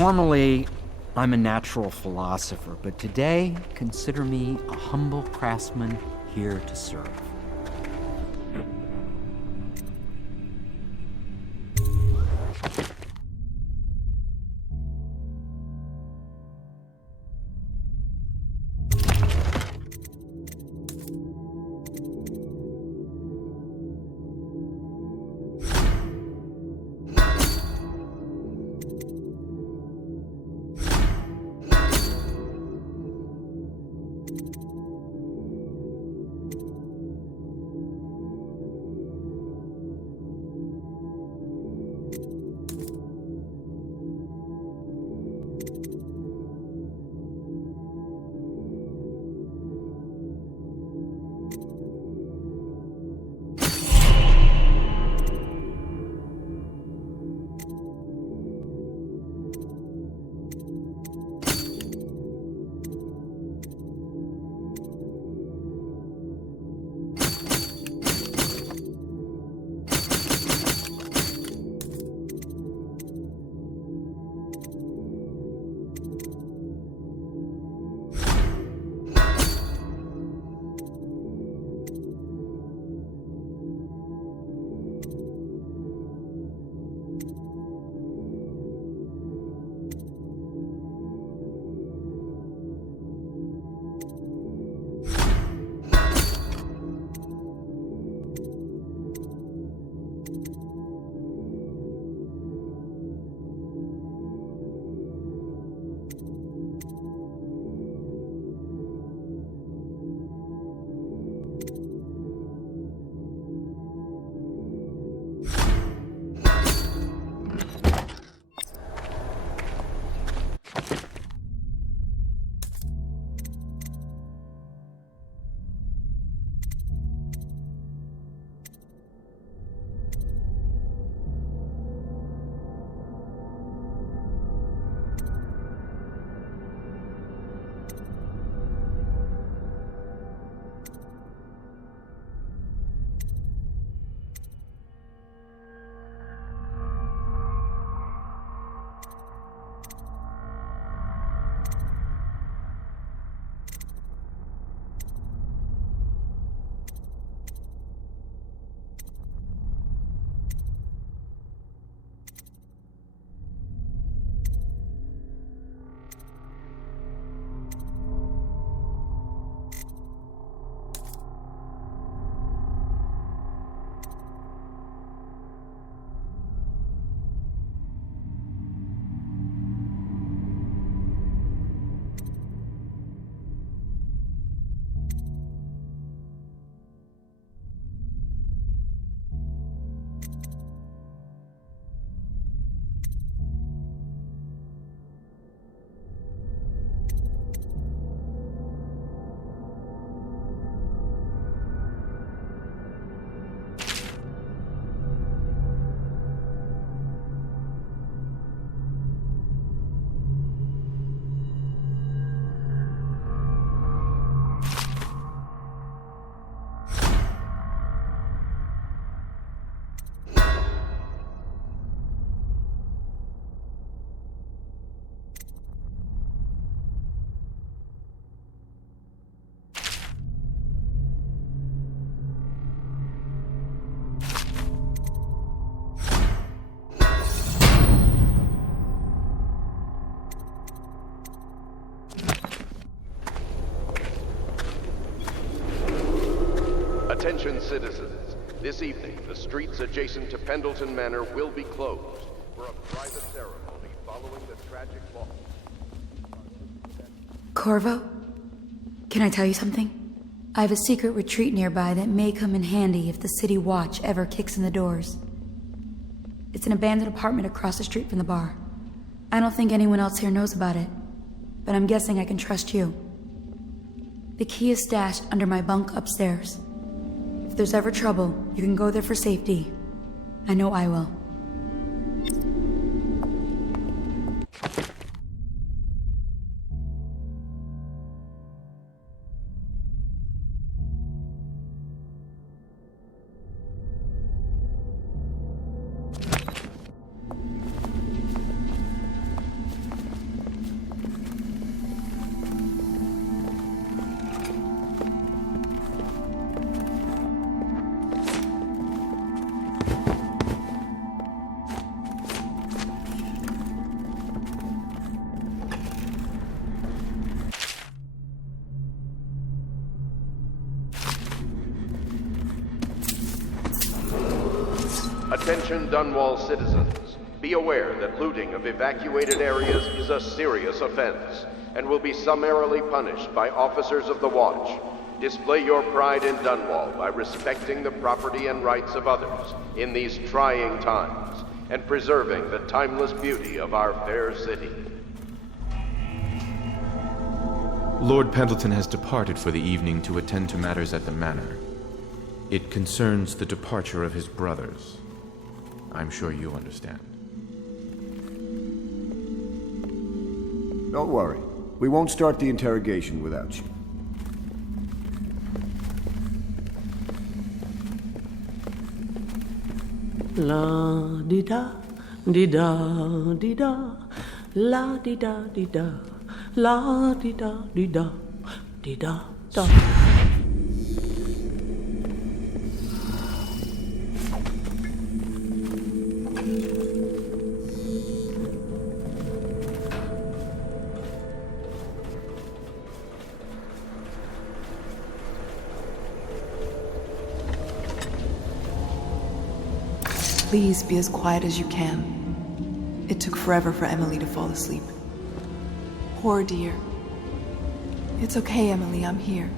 Normally, I'm a natural philosopher, but today, consider me a humble craftsman here to serve. Attention citizens, this evening the streets adjacent to Pendleton Manor will be closed for a private ceremony following the tragic loss. Corvo? Can I tell you something? I have a secret retreat nearby that may come in handy if the city watch ever kicks in the doors. It's an abandoned apartment across the street from the bar. I don't think anyone else here knows about it, but I'm guessing I can trust you. The key is stashed under my bunk upstairs. If there's ever trouble, you can go there for safety. I know I will. Attention Dunwall citizens. Be aware that looting of evacuated areas is a serious offense and will be summarily punished by officers of the Watch. Display your pride in Dunwall by respecting the property and rights of others in these trying times and preserving the timeless beauty of our fair city. Lord Pendleton has departed for the evening to attend to matters at the manor. It concerns the departure of his brothers. I'm sure you understand. Don't worry. We won't start the interrogation without you. La di da di da di da, la di da di da, la di da di da di da da. Please be as quiet as you can. It took forever for Emily to fall asleep. Poor dear. It's okay, Emily, I'm here.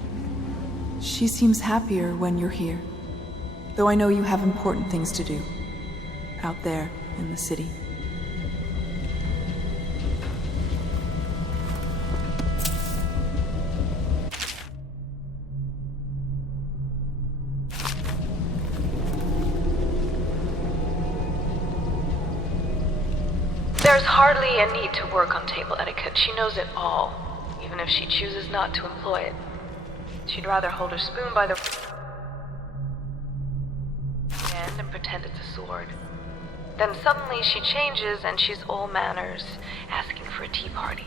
She seems happier when you're here. Though I know you have important things to do. Out there, in the city. There's hardly a need to work on table etiquette. She knows it all, even if she chooses not to employ it. She'd rather hold her spoon by the hand and pretend it's a sword. Then suddenly she changes and she's all manners, asking for a tea party.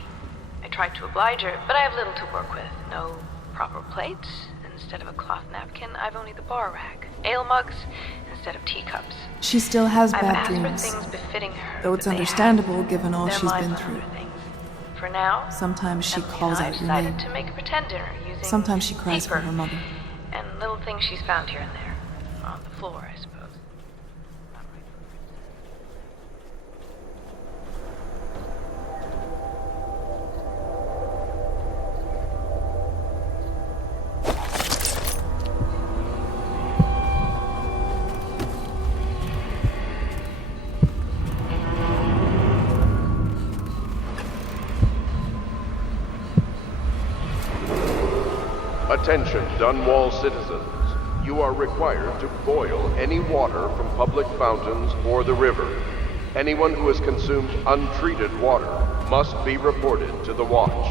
I tried to oblige her, but I have little to work with. No proper plates. Instead of a cloth napkin, I've only the bar rack. Ale mugs instead of teacups. She still has I've bad asked dreams. for things befitting her, Though it's but they understandable haven't. given all Their she's minds been on through. other things. For now, Sometimes she Emily calls and I out your decided name. to make a pretend dinner using Sometimes she cries for paper her mother. and little things she's found here and there. On the floor, I suppose. Not right. Attention, Dunwall citizens. You are required to boil any water from public fountains or the river. Anyone who has consumed untreated water must be reported to the Watch.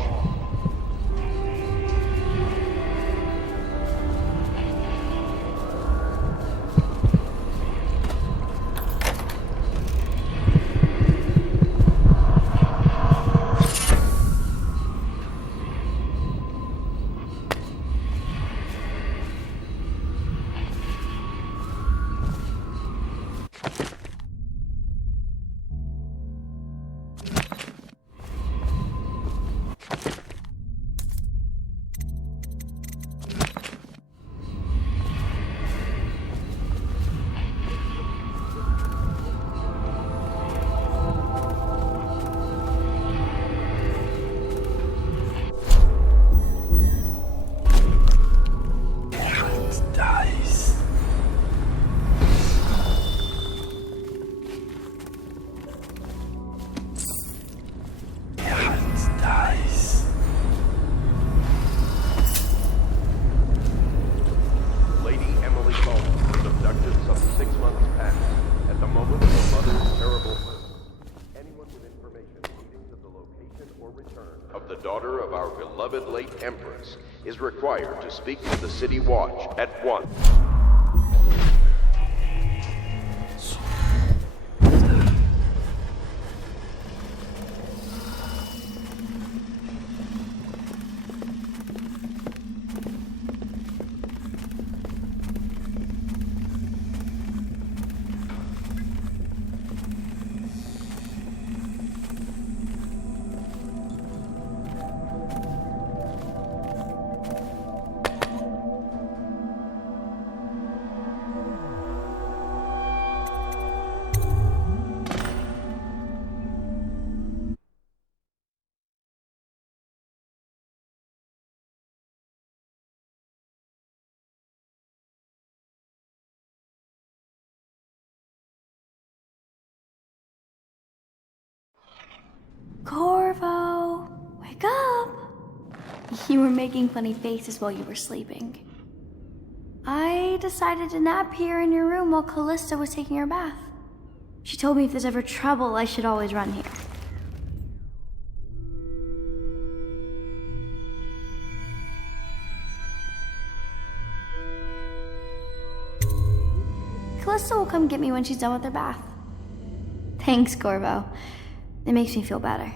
Of the daughter of our beloved late Empress is required to speak to the City Watch at once. Corvo, wake up! You were making funny faces while you were sleeping. I decided to nap here in your room while Callista was taking her bath. She told me if there's ever trouble, I should always run here. Callista will come get me when she's done with her bath. Thanks, Corvo. It makes me feel better.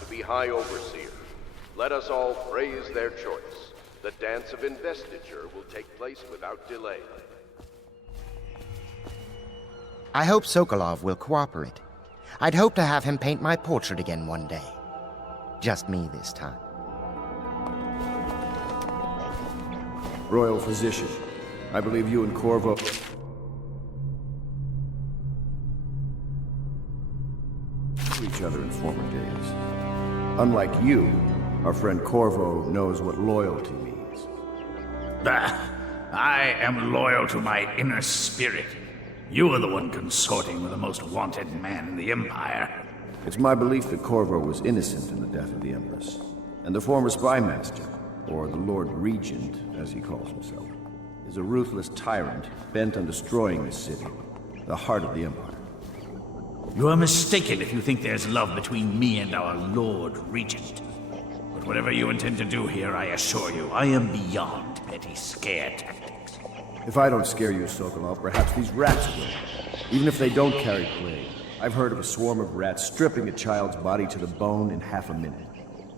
To be High Overseer, let us all praise their choice. The dance of investiture will take place without delay. I hope Sokolov will cooperate. I'd hope to have him paint my portrait again one day. Just me this time. Royal Physician, I believe you and Corvo... each other in former days. Unlike you, our friend Corvo knows what loyalty means. Bah! I am loyal to my inner spirit. You are the one consorting with the most wanted man in the Empire. It's my belief that Corvo was innocent in the death of the Empress, and the former spy master, or the Lord Regent, as he calls himself, is a ruthless tyrant bent on destroying this city, the heart of the Empire. You are mistaken if you think there's love between me and our Lord Regent. But whatever you intend to do here, I assure you, I am beyond petty scare tactics. If I don't scare you, Sokolov, perhaps these rats will. Even if they don't carry plague. I've heard of a swarm of rats stripping a child's body to the bone in half a minute.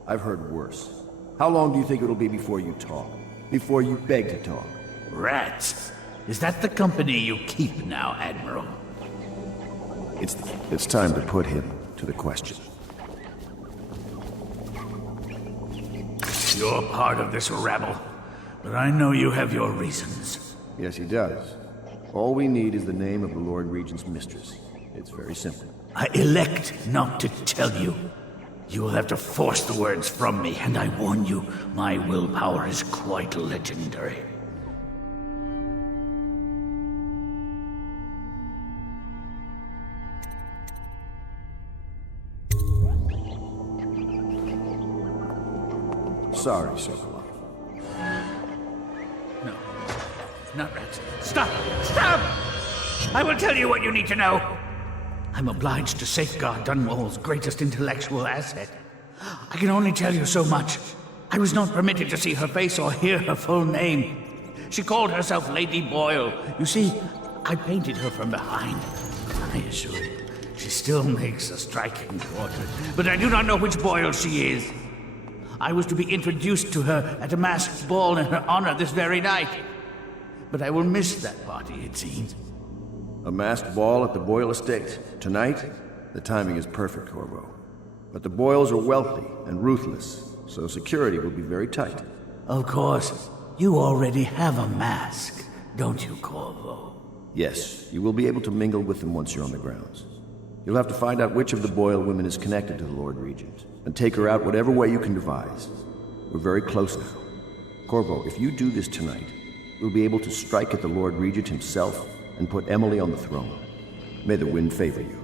I've heard worse. How long do you think it'll be before you talk? Before you beg to talk? Rats? Is that the company you keep now, Admiral? It's time to put him to the question. You're part of this rabble, but I know you have your reasons. Yes, he does. All we need is the name of the Lord Regent's mistress. It's very simple. I elect not to tell you. You will have to force the words from me, and I warn you, my willpower is quite legendary. Sorry, Sokolov. No. Not rats. Stop! Stop! I will tell you what you need to know. I'm obliged to safeguard Dunwall's greatest intellectual asset. I can only tell you so much. I was not permitted to see her face or hear her full name. She called herself Lady Boyle. You see, I painted her from behind. I assure you, she still makes a striking portrait, but I do not know which Boyle she is. I was to be introduced to her at a masked ball in her honor this very night. But I will miss that party, it seems. A masked ball at the Boyle estate. Tonight? The timing is perfect, Corvo. But the Boyles are wealthy and ruthless, so security will be very tight. Of course. You already have a mask, don't you, Corvo? Yes, you will be able to mingle with them once you're on the grounds. You'll have to find out which of the Boyle women is connected to the Lord Regent, and take her out whatever way you can devise. We're very close now. Corvo, if you do this tonight, we'll be able to strike at the Lord Regent himself and put Emily on the throne. May the wind favor you.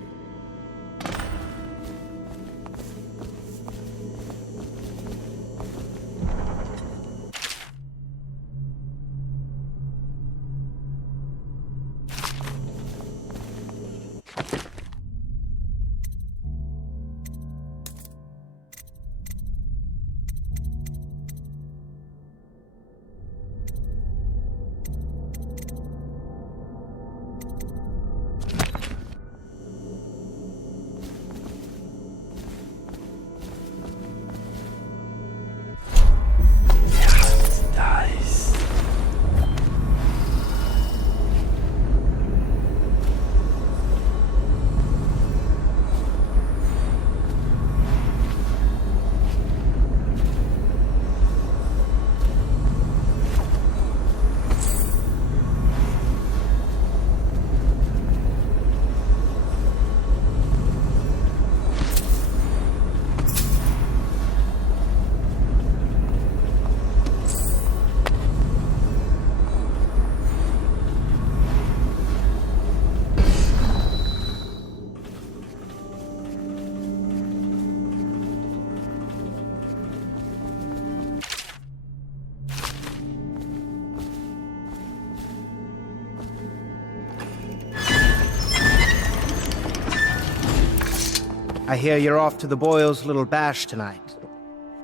I hear you're off to the Boyles' little bash tonight.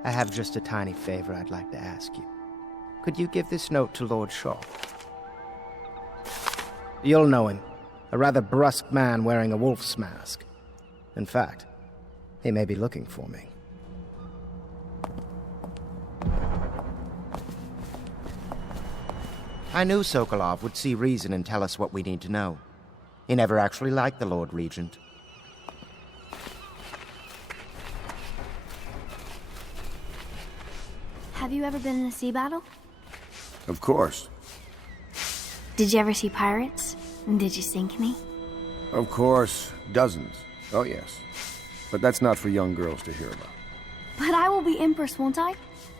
I have just a tiny favor I'd like to ask you. Could you give this note to Lord Shaw? You'll know him. A rather brusque man wearing a wolf's mask. In fact, he may be looking for me. I knew Sokolov would see reason and tell us what we need to know. He never actually liked the Lord Regent. Have you ever been in a sea battle? Of course. Did you ever see pirates? And did you sink any? Of course. Dozens. Oh, yes. But that's not for young girls to hear about. But I will be Empress, won't I?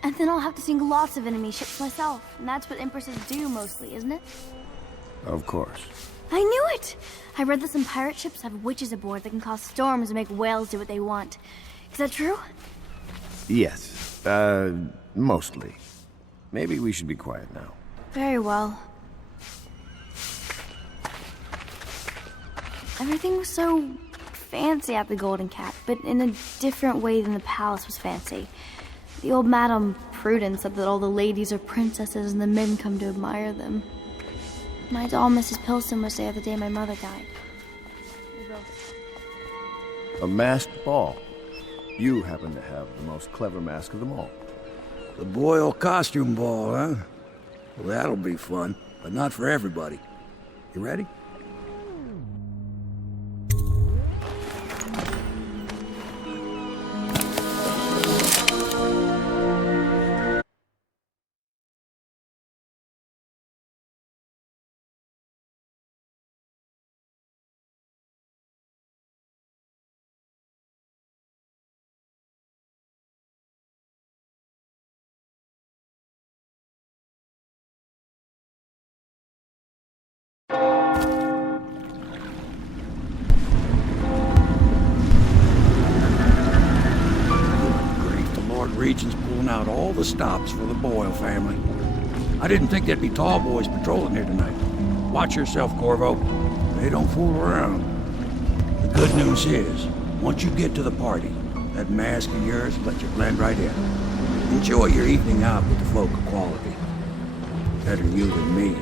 And then I'll have to sink lots of enemy ships myself. And that's what Empresses do mostly, isn't it? Of course. I knew it! I read that some pirate ships have witches aboard that can cause storms and make whales do what they want. Is that true? Yes. Mostly. Maybe we should be quiet now. Very well. Everything was so fancy at the Golden Cap, but in a different way than the palace was fancy. The old Madame Prudence said that all the ladies are princesses and the men come to admire them. My doll, Mrs. Pilson, was there the day my mother died. A masked ball. You happen to have the most clever mask of them all. The Boyle costume ball, huh? Well, that'll be fun, but not for everybody. You ready? Regent's pulling out all the stops for the Boyle family. I didn't think there'd be tall boys patrolling here tonight. Watch yourself, Corvo. They don't fool around. The good news is, once you get to the party, that mask of yours will let you blend right in. Enjoy your evening out with the folk of quality. Better you than me.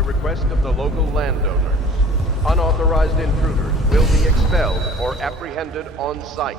by request of the local landowners. Unauthorized intruders will be expelled or apprehended on site.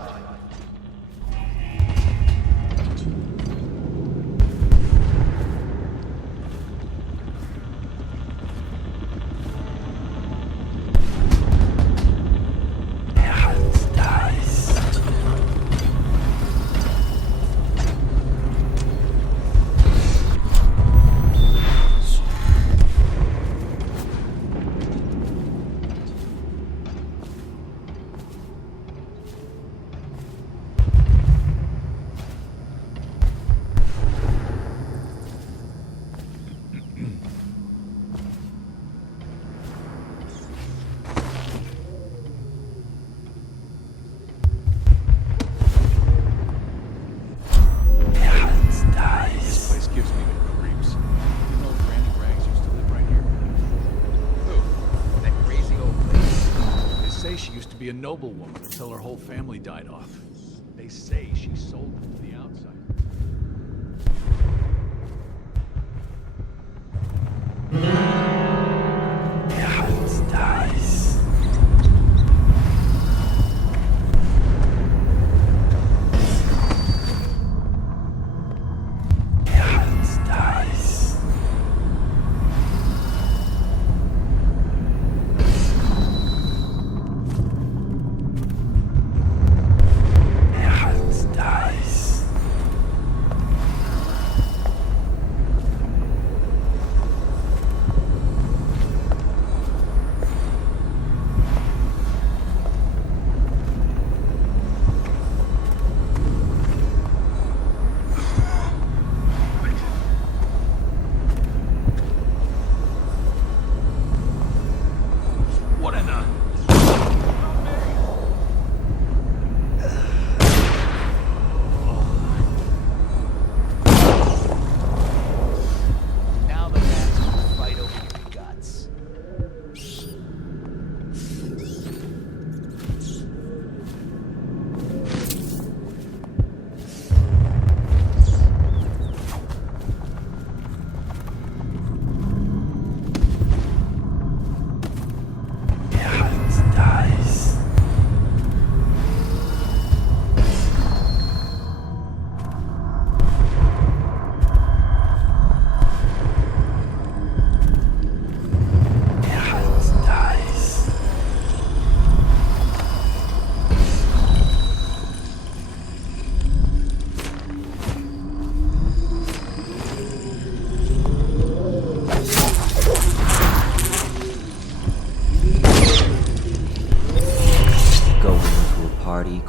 A noblewoman until her whole family died off. They say she sold them to the outside.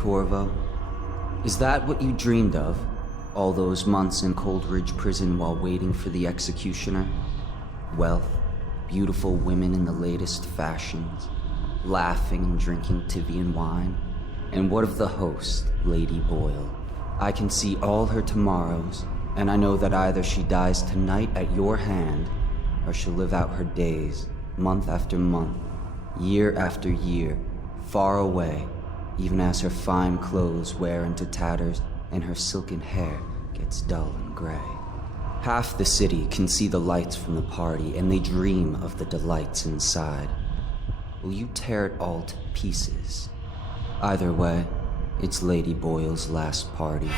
Corvo? Is that what you dreamed of? All those months in Coldridge Prison while waiting for the executioner? Wealth, beautiful women in the latest fashions, laughing and drinking Tivian wine? And what of the host, Lady Boyle? I can see all her tomorrows, and I know that either she dies tonight at your hand, or she'll live out her days, month after month, year after year, far away, even as her fine clothes wear into tatters and her silken hair gets dull and gray. Half the city can see the lights from the party, and they dream of the delights inside. Will you tear it all to pieces? Either way, it's Lady Boyle's last party.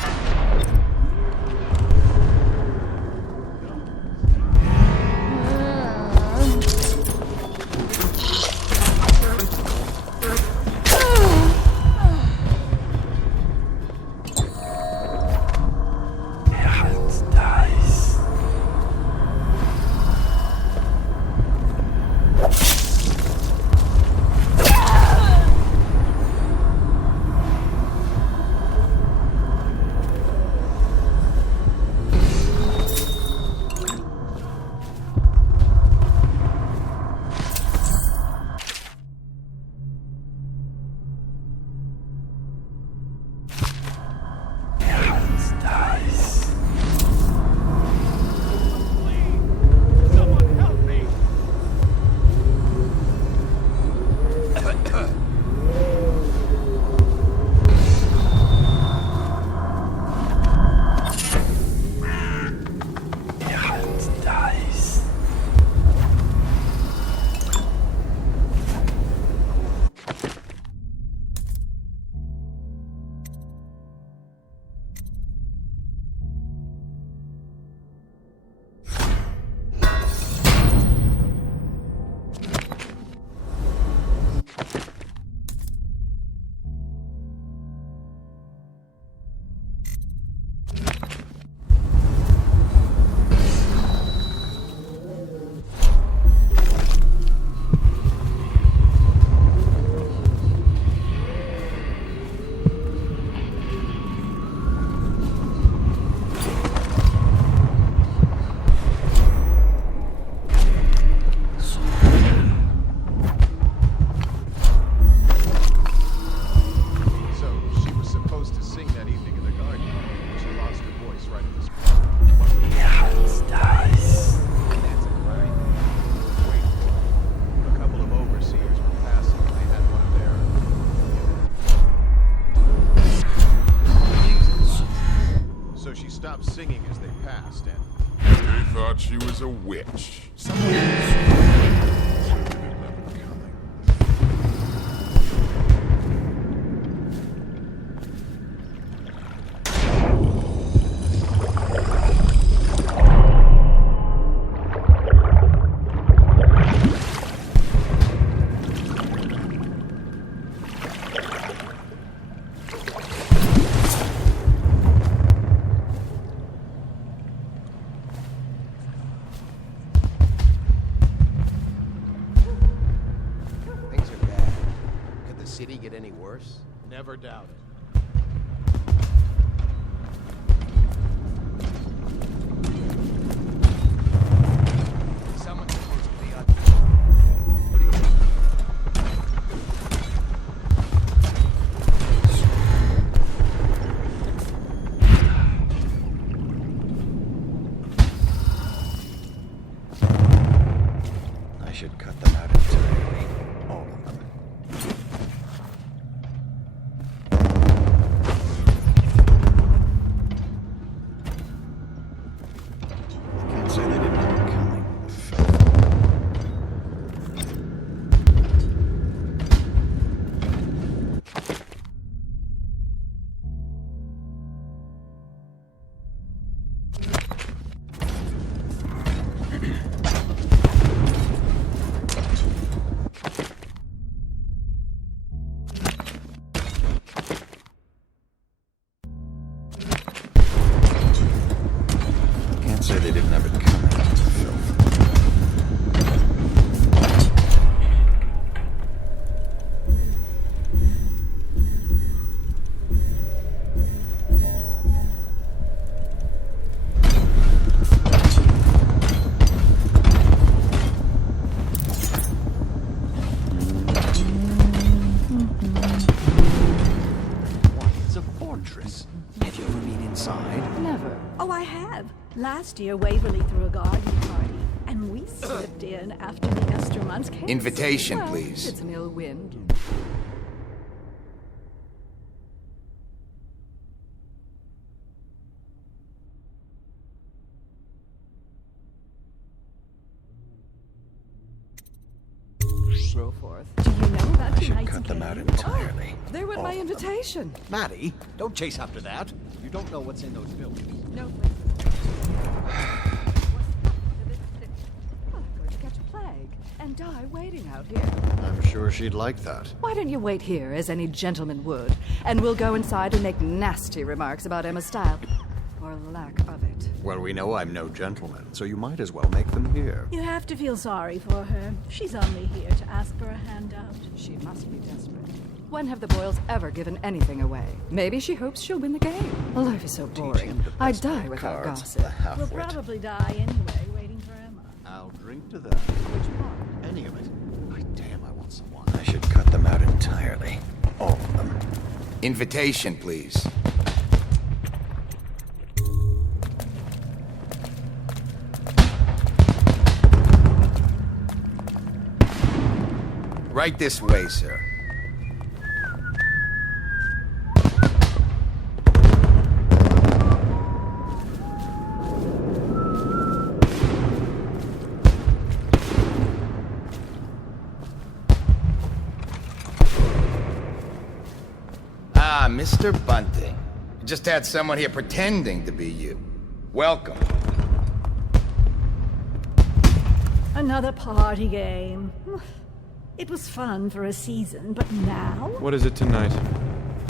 is a witch. Get any worse? Never doubt it. Someone's supposed to be on. I should cut them out entirely. All of them. Say they didn't have it coming. Can't say they didn't have it coming. It's a fortress. Have you ever been inside? Never. Oh, I have. Last year, Waverly threw a garden party, and we slipped in after the extra month's case. Invitation, Well, please. It's an ill wind. Forth. Do you know about I should tonight's cut them out game? entirely. Oh, there went my invitation. Maddie, don't chase after that. You don't know what's in those buildings. No place. Well, I'm going to catch a plague and die waiting out here. I'm sure she'd like that. Why don't you wait here, as any gentleman would, and we'll go inside and make nasty remarks about Emma's style, or lack of it. Well, we know I'm no gentleman, so you might as well make them here. You have to feel sorry for her. She's only here to ask for a handout. She must be desperate. When have the Boyles ever given anything away? Maybe she hopes she'll win the game. Life is so boring. I'd die without gossip. We'll probably die anyway, waiting for Emma. I'll drink to that. Which part? Any of it. Why, damn, I want some wine. I should cut them out entirely. All of them. Invitation, please. Right this way, sir. Ah, Mr. Bunting. You just had someone here pretending to be you. Welcome. Another party game. It was fun for a season, but now? What is it tonight?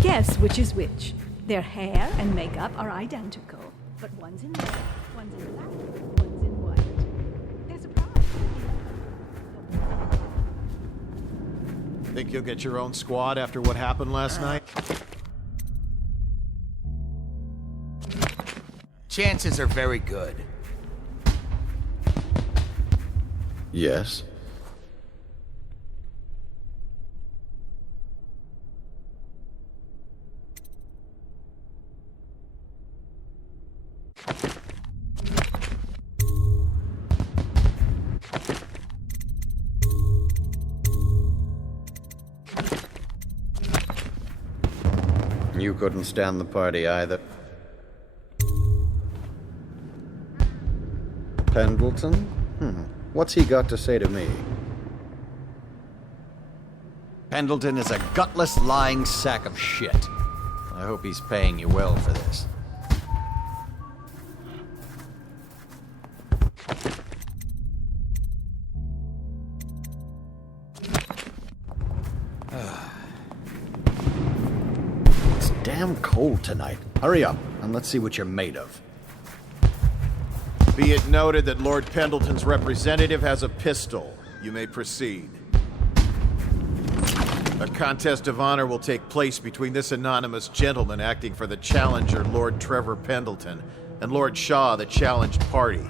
Guess which is which. Their hair and makeup are identical, but one's in red, one's in black, one's in white. They're surprised. Think you'll get your own squad after what happened last night? Chances are very good. Yes. You couldn't stand the party either. Pendleton? What's he got to say to me? Pendleton is a gutless, lying sack of shit. I hope he's paying you well for this. It's damn cold tonight. Hurry up, and let's see what you're made of. Be it noted that Lord Pendleton's representative has a pistol. You may proceed. A contest of honor will take place between this anonymous gentleman acting for the challenger, Lord Trevor Pendleton, and Lord Shaw, the challenged party.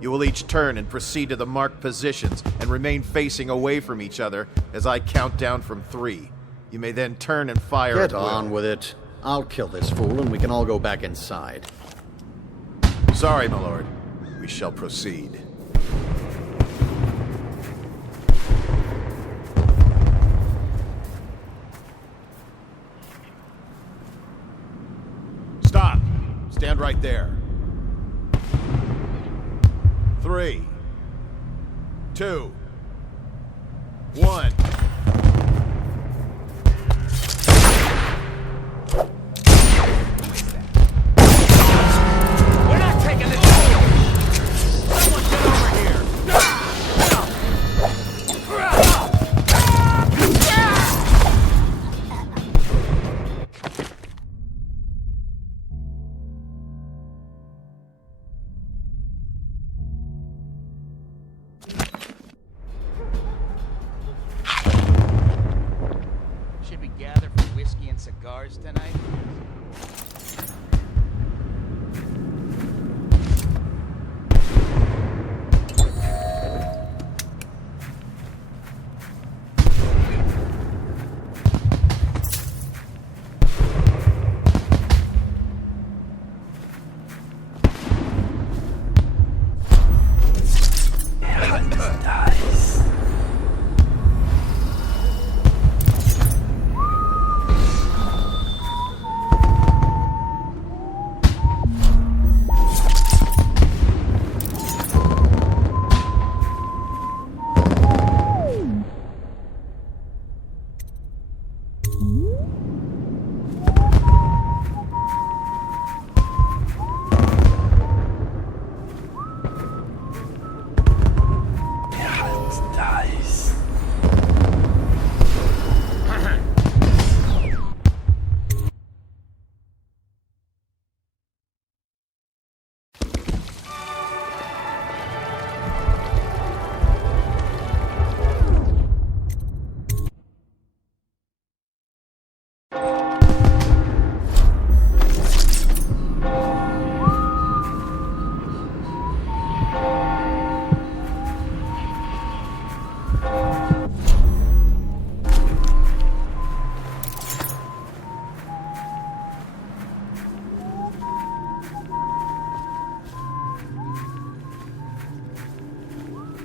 You will each turn and proceed to the marked positions and remain facing away from each other as I count down from 3. You may then turn and fire Get at will. on with it. I'll kill this fool and we can all go back inside. Sorry, my lord. We shall proceed. Stop! Stand right there. 3, 2, 1. We're not taking this. Someone get over here. Should we gather for whiskey and cigars tonight?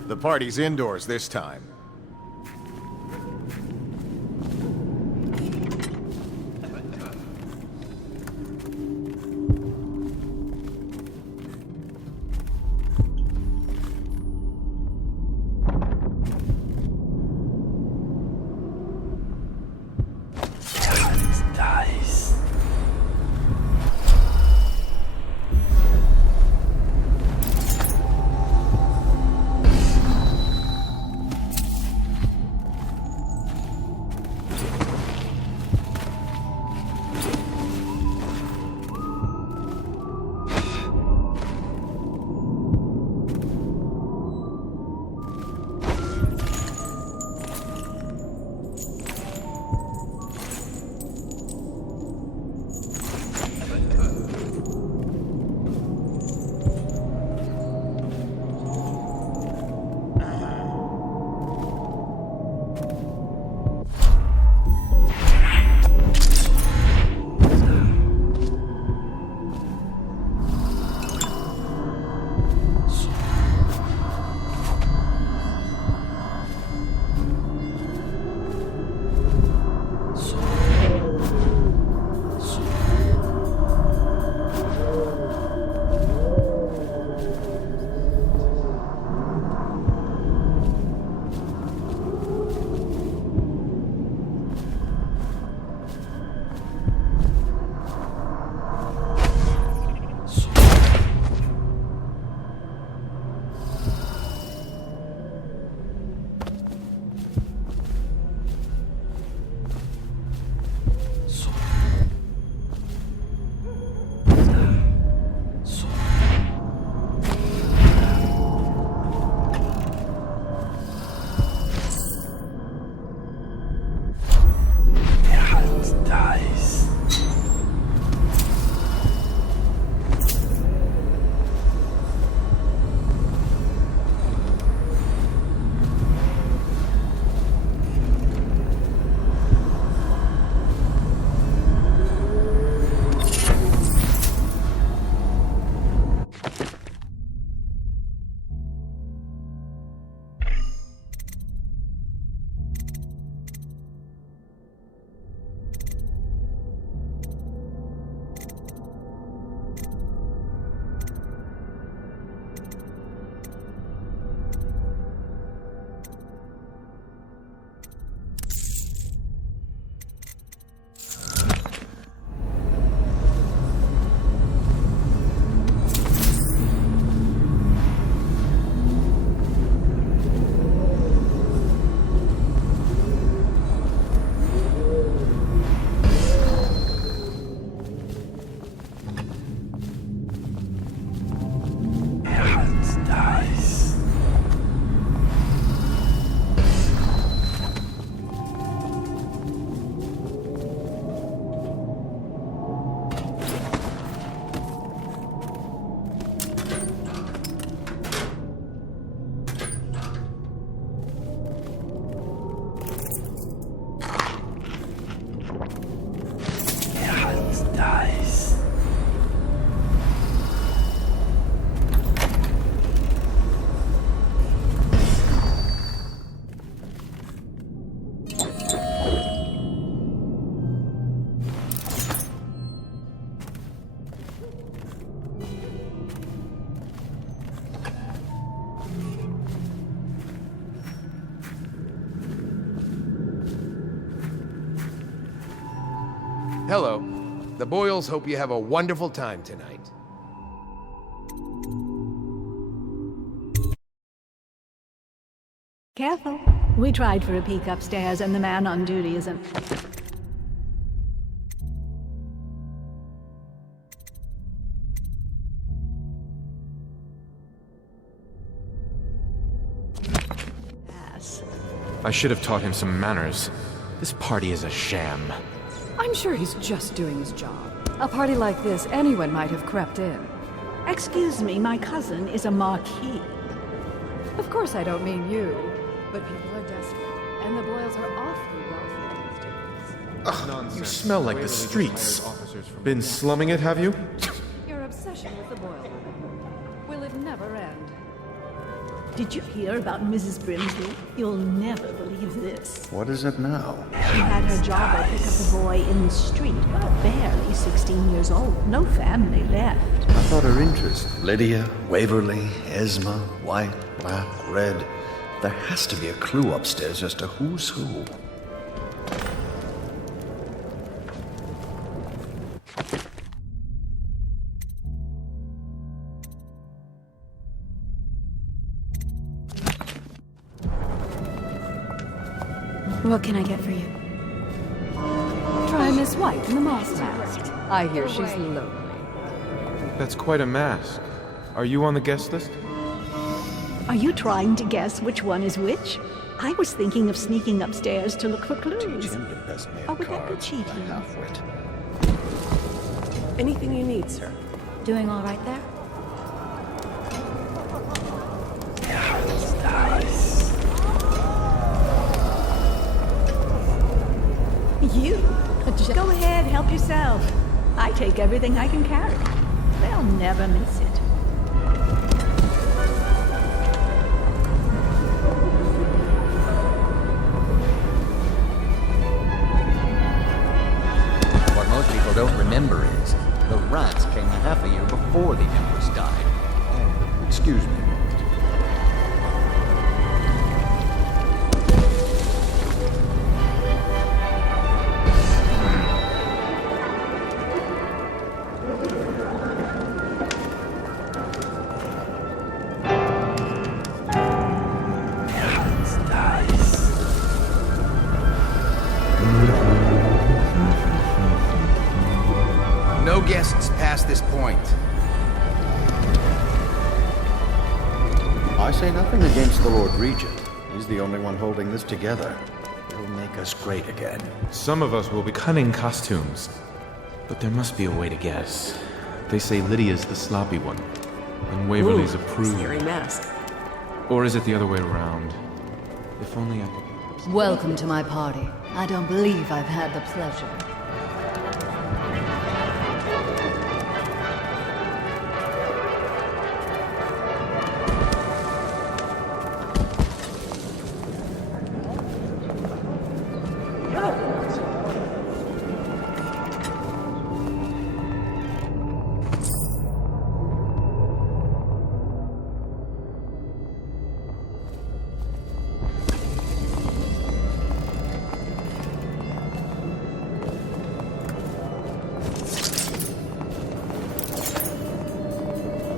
The party's indoors this time. Hello. The Boyles hope you have a wonderful time tonight. Careful. We tried for a peek upstairs, and the man on duty isn't. I should have taught him some manners. This party is a sham. I'm sure he's just doing his job. A party like this, anyone might have crept in. Excuse me, my cousin is a marquis. Of course I don't mean you, but people are desperate, and the Boyles are awfully wealthy. Ugh, you smell like the streets. Been slumming it, have you? Your obsession with the Boyle woman. Will it never end? Did you hear about Mrs. Brimsley? You'll never believe this. What is it now? She had her jobber pick up a boy in the street, barely 16 years old. No family left. I thought her interests, Lydia, Waverly, Esma, white, black, red. There has to be a clue upstairs as to who's who. What can I get for you? Try Miss White in the moss mask. I hear she's lonely. That's quite a mask. Are you on the guest list? Are you trying to guess which one is which? I was thinking of sneaking upstairs to look for clues. Oh, would that be cheating? Anything you need, sir. Doing all right there? You? Just go ahead, help yourself. I take everything I can carry. They'll never miss it. What most people don't remember is the rats came a half a year before the Empress died. Excuse me. No guests past this point. I say nothing against the Lord Regent. He's the only one holding this together. He'll make us great again. Some of us will be cunning costumes. But there must be a way to guess. They say Lydia's the sloppy one, and Waverly's a prude. Scary mask. Or is it the other way around? If only I could... Welcome to my party. I don't believe I've had the pleasure.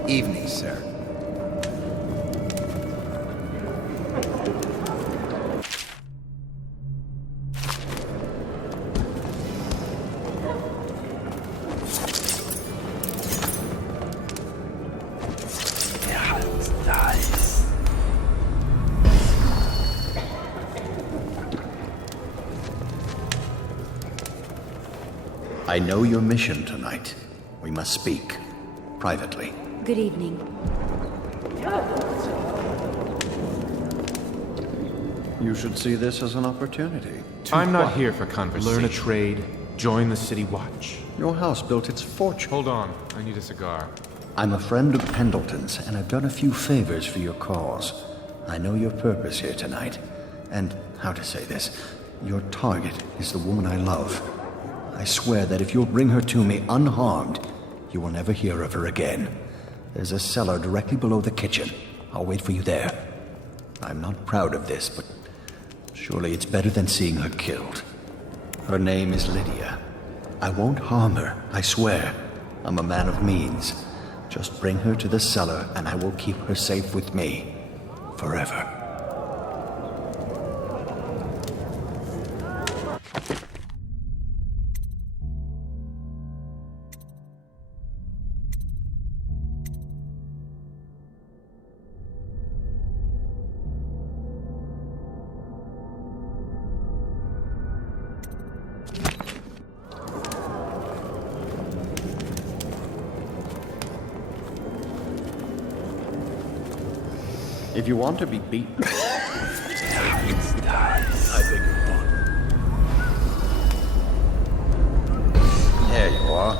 Evening, sir. I know your mission tonight. We must speak privately. Good evening. You should see this as an opportunity. I'm not here for conversation. Learn a trade, join the City Watch. Your house built its fortune. Hold on, I need a cigar. I'm a friend of Pendleton's, and I've done a few favors for your cause. I know your purpose here tonight. And, how to say this, your target is the woman I love. I swear that if you'll bring her to me unharmed, you will never hear of her again. There's a cellar directly below the kitchen. I'll wait for you there. I'm not proud of this, but surely it's better than seeing her killed. Her name is Lydia. I won't harm her, I swear. I'm a man of means. Just bring her to the cellar, and I will keep her safe with me. Forever. If you want to be beaten... I beg your pardon. There you are.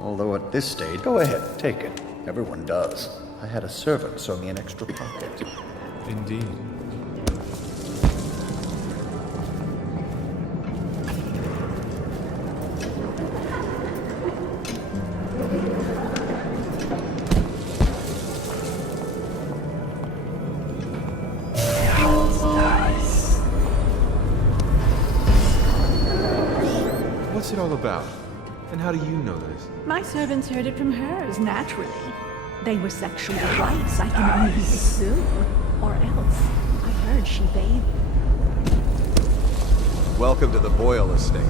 Although at this stage... Go ahead, take it. Everyone does. I had a servant sew me an extra pocket. Indeed. What's it all about? And how do you know this? My servants heard it from hers, naturally. They were sexual rights, I can only assume. Or else, I heard she bathed. Welcome to the Boyle estate.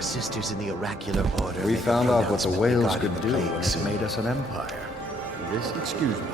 Sisters in the oracular order. We found out what the whales could could do when it made us an empire. This, excuse me.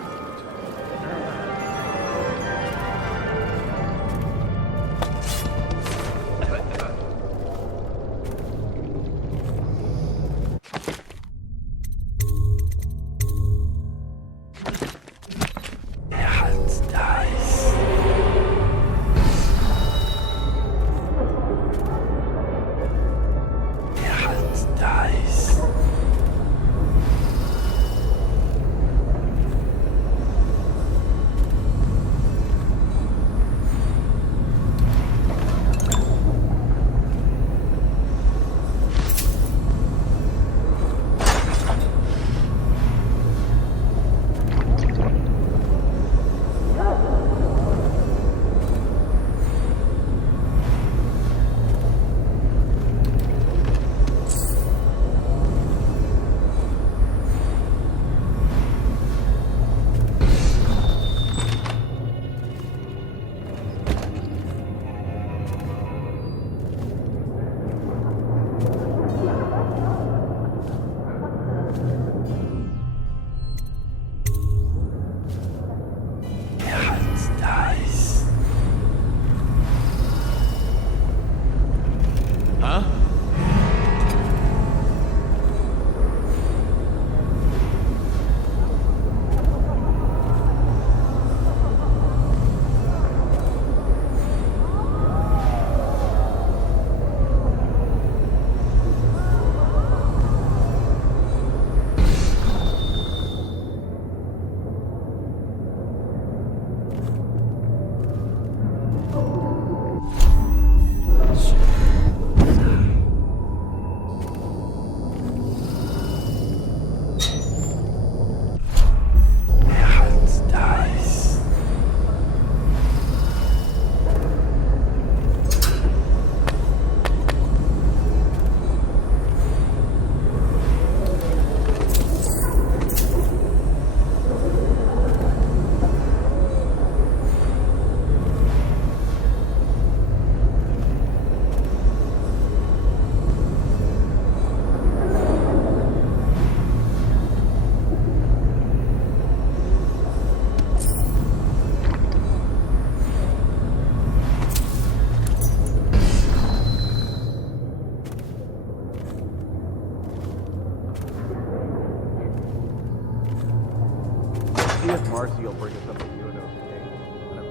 See if Marcy will bring us up a Uno.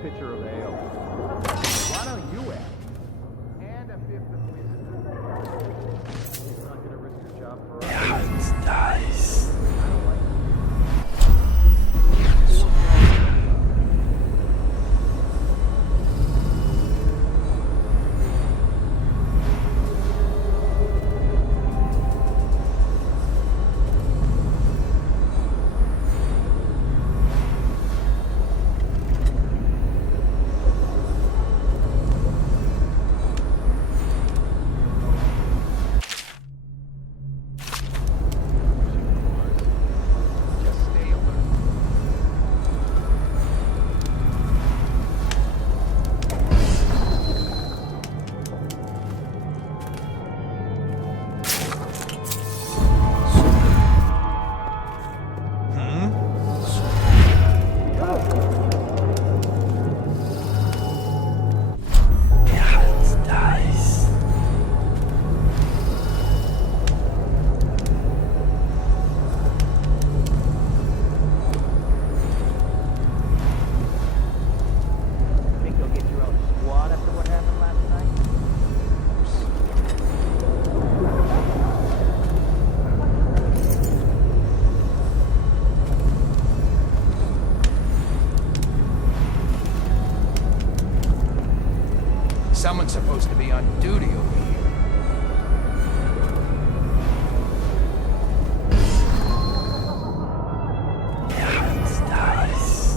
pitcher of ale. Why don't you ask? And a fifth of whiskey. He's not gonna risk your job for us. Yeah, it's nice. Someone's supposed to be on duty over here. Yeah, it's nice.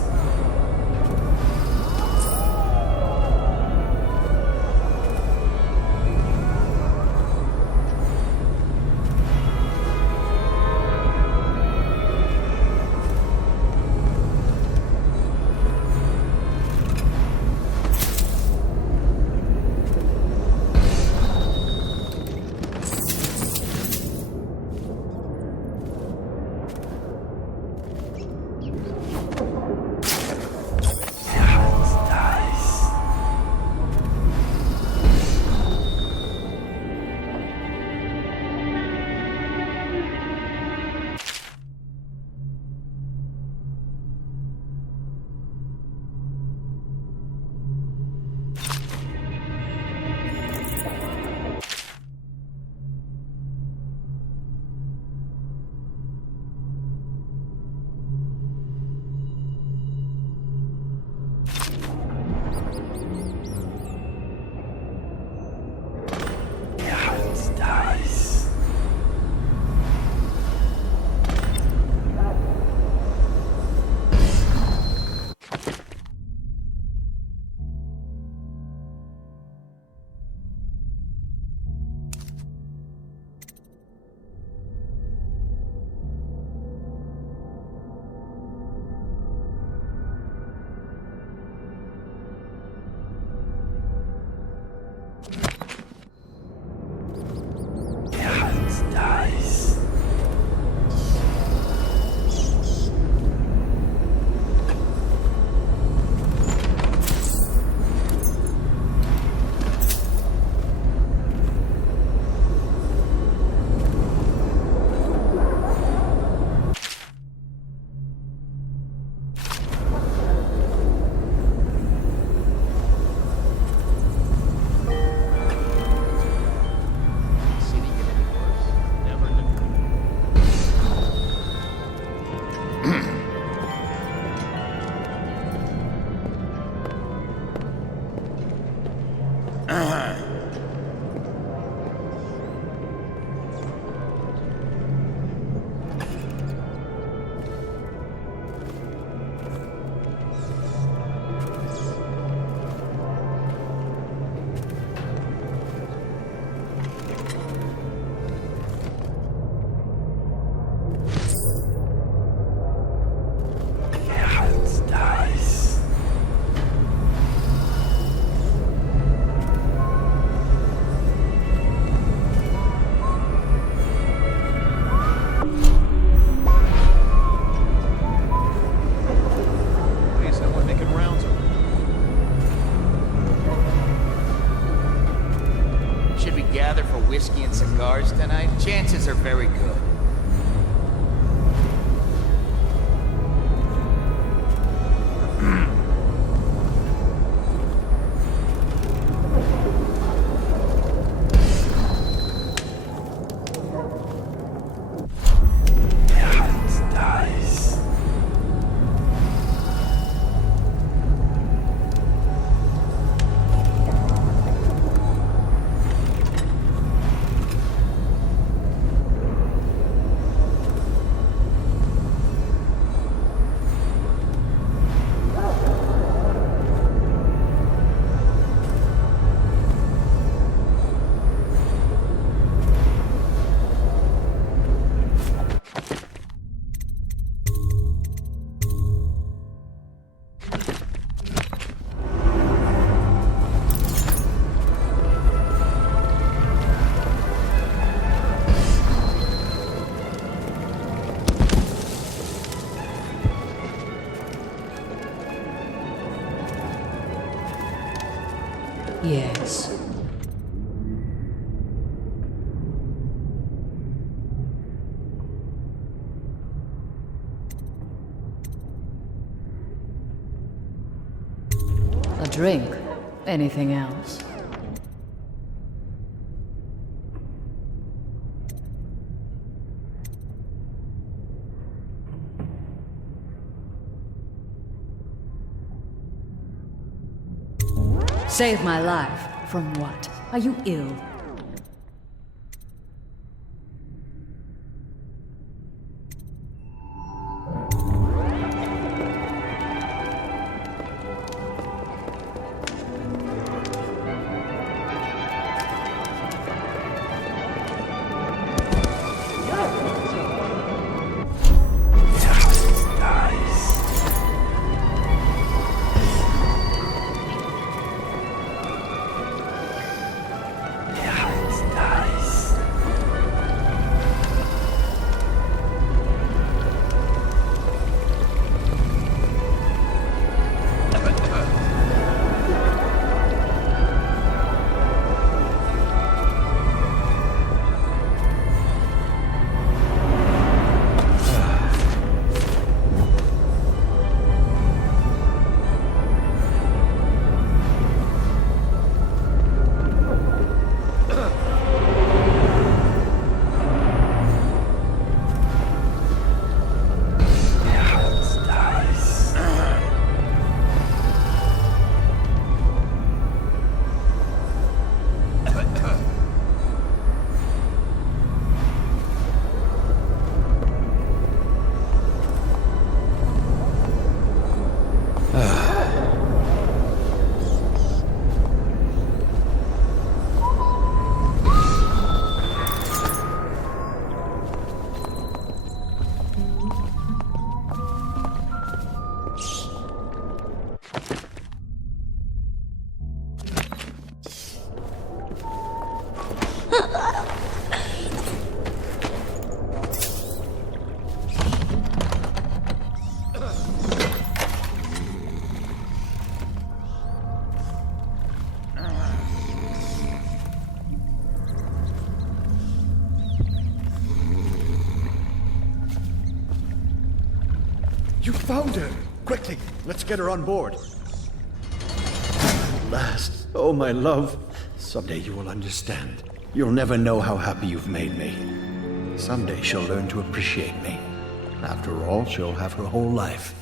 whiskey and cigars tonight, chances are very good. Yes. A drink? Anything else? Save my life. From what? Are you ill? You found her! Quickly, let's get her on board. At last. Oh, my love. Someday you will understand. You'll never know how happy you've made me. Someday she'll learn to appreciate me. After all, she'll have her whole life.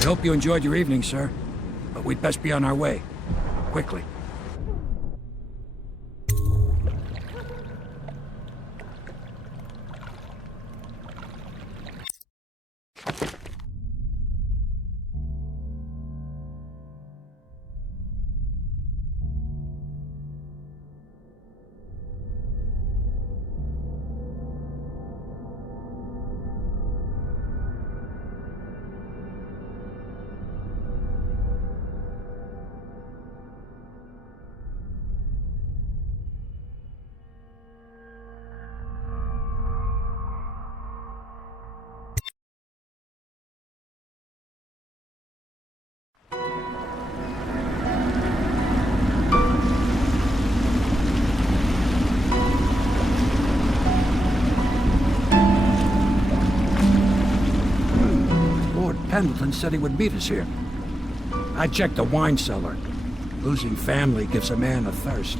I hope you enjoyed your evening, sir. But we'd best be on our way. Quickly. Pendleton said he would meet us here. I checked the wine cellar. Losing family gives a man a thirst.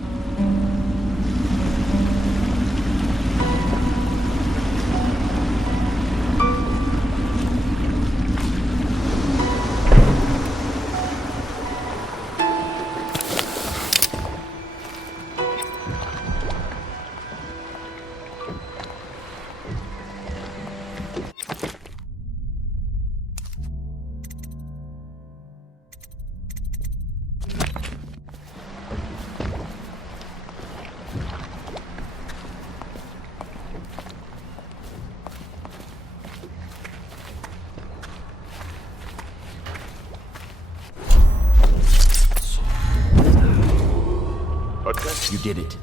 You did it.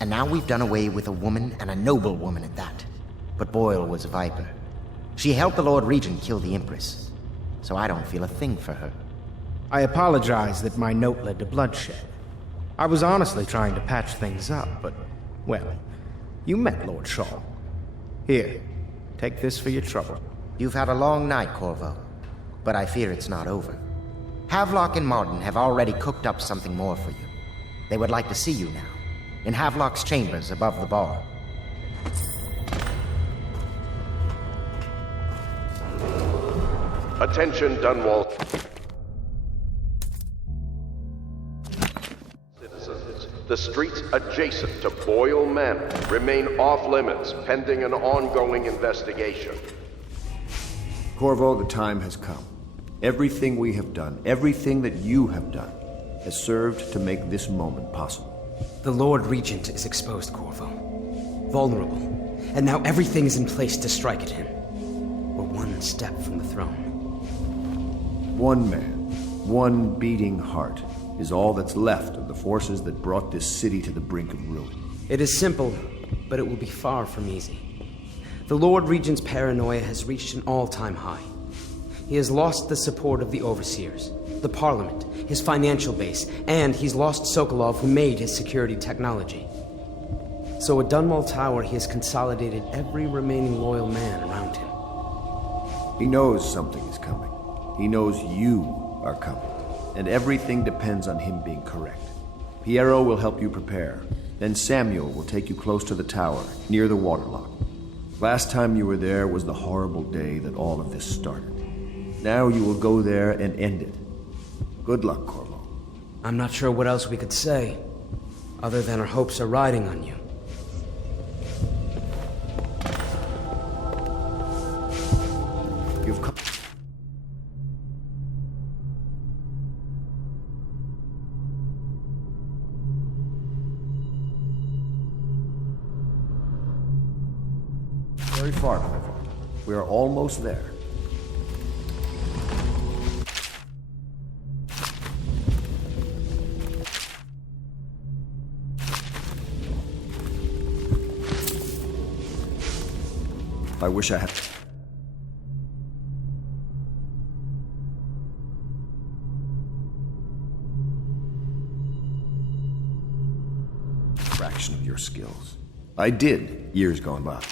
And now we've done away with a woman, and a noble woman at that. But Boyle was a viper. She helped the Lord Regent kill the Empress. So I don't feel a thing for her. I apologize that my note led to bloodshed. I was honestly trying to patch things up, but, well, you met Lord Shaw. Here, take this for your trouble. You've had a long night, Corvo. But I fear it's not over. Havelock and Martin have already cooked up something more for you. They would like to see you now, in Havelock's chambers above the bar. Attention, Dunwall. Citizens, the streets adjacent to Boyle Manor remain off-limits pending an ongoing investigation. Corvo, the time has come. Everything we have done, everything that you have done, has served to make this moment possible. The Lord Regent is exposed, Corvo. Vulnerable. And now everything is in place to strike at him. We're one step from the throne. One man, one beating heart, is all that's left of the forces that brought this city to the brink of ruin. It is simple, but it will be far from easy. The Lord Regent's paranoia has reached an all-time high. He has lost the support of the Overseers, the Parliament, his financial base, and he's lost Sokolov, who made his security technology. So at Dunwall Tower, he has consolidated every remaining loyal man around him. He knows something is coming. He knows you are coming. And everything depends on him being correct. Piero will help you prepare. Then Samuel will take you close to the tower, near the waterlock. Last time you were there was the horrible day that all of this started. Now you will go there and end it. Good luck, Corvo. I'm not sure what else we could say, other than our hopes are riding on you. You've come. Very far, Corvo. We are almost there. I wish I had... fraction of your skills. I did, years gone by.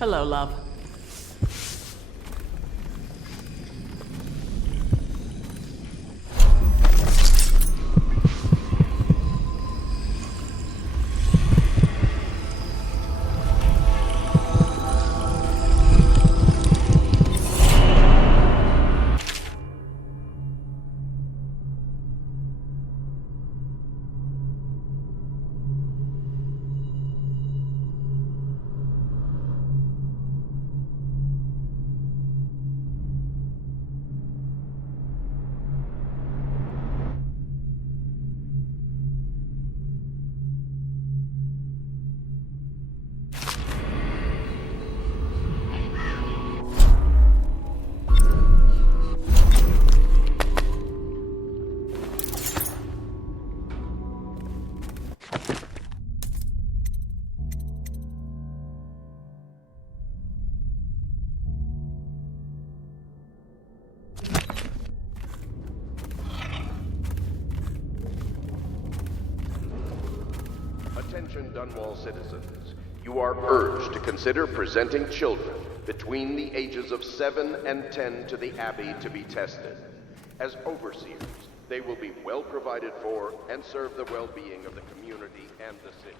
Hello, love. Attention Dunwall citizens. You are urged to consider presenting children between the ages of 7 and 10 to the Abbey to be tested. As overseers, they will be well provided for and serve the well-being of the community and the city.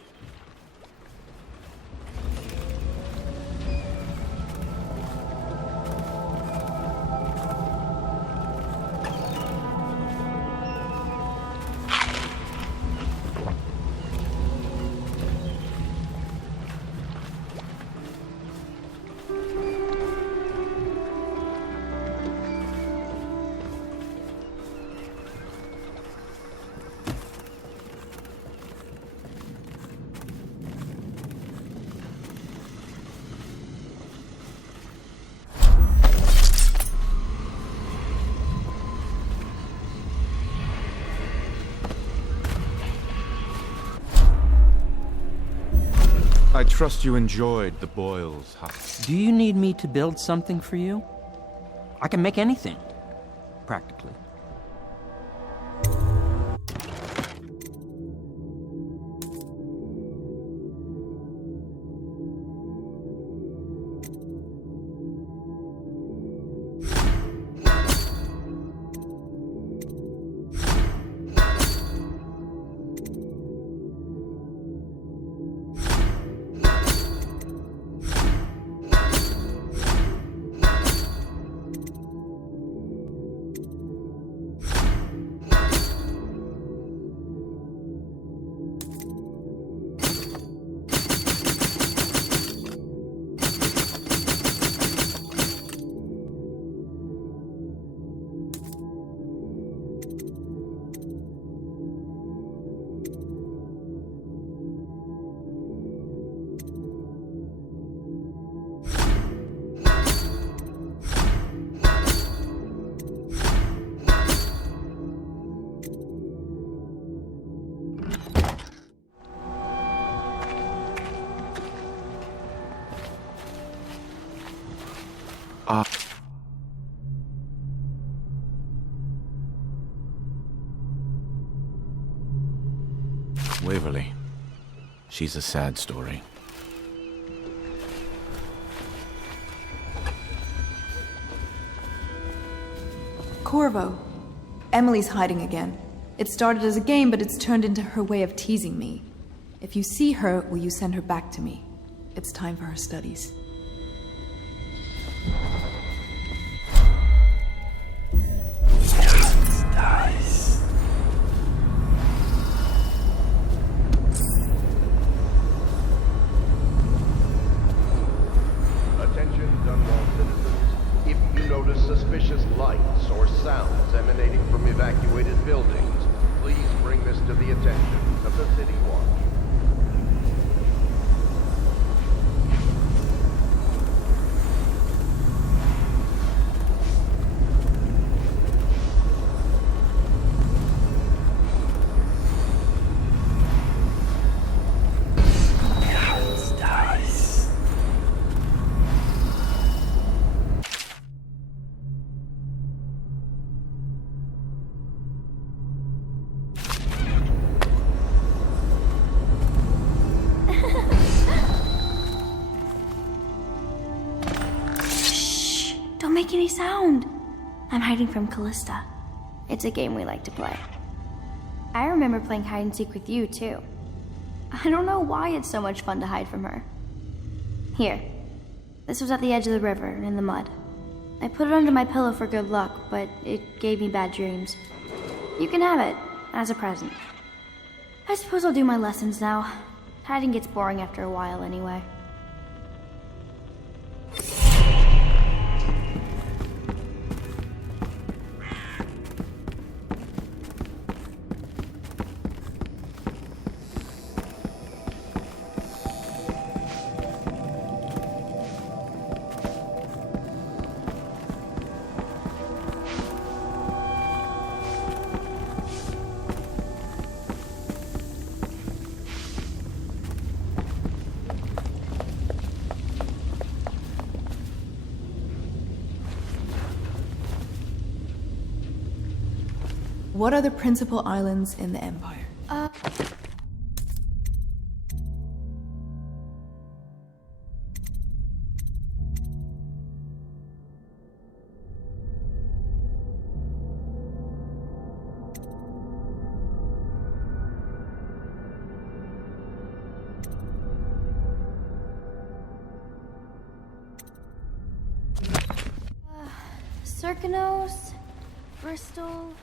I trust you enjoyed the Boyles' house. Do you need me to build something for you? I can make anything, practically. Waverly. She's a sad story. Corvo. Emily's hiding again. It started as a game, but it's turned into her way of teasing me. If you see her, will you send her back to me? It's time for her studies. Attention Dunwall citizens. If you notice suspicious lights or sounds emanating from evacuated buildings, please bring this to the attention of the City Watch. Don't make any sound. I'm hiding from Callista. It's a game we like to play. I remember playing hide and seek with you, too. I don't know why it's so much fun to hide from her. Here. This was at the edge of the river, in the mud. I put it under my pillow for good luck, but it gave me bad dreams. You can have it, as a present. I suppose I'll do my lessons now. Hiding gets boring after a while, anyway. What are the principal islands in the Empire? Circanos, Bristol,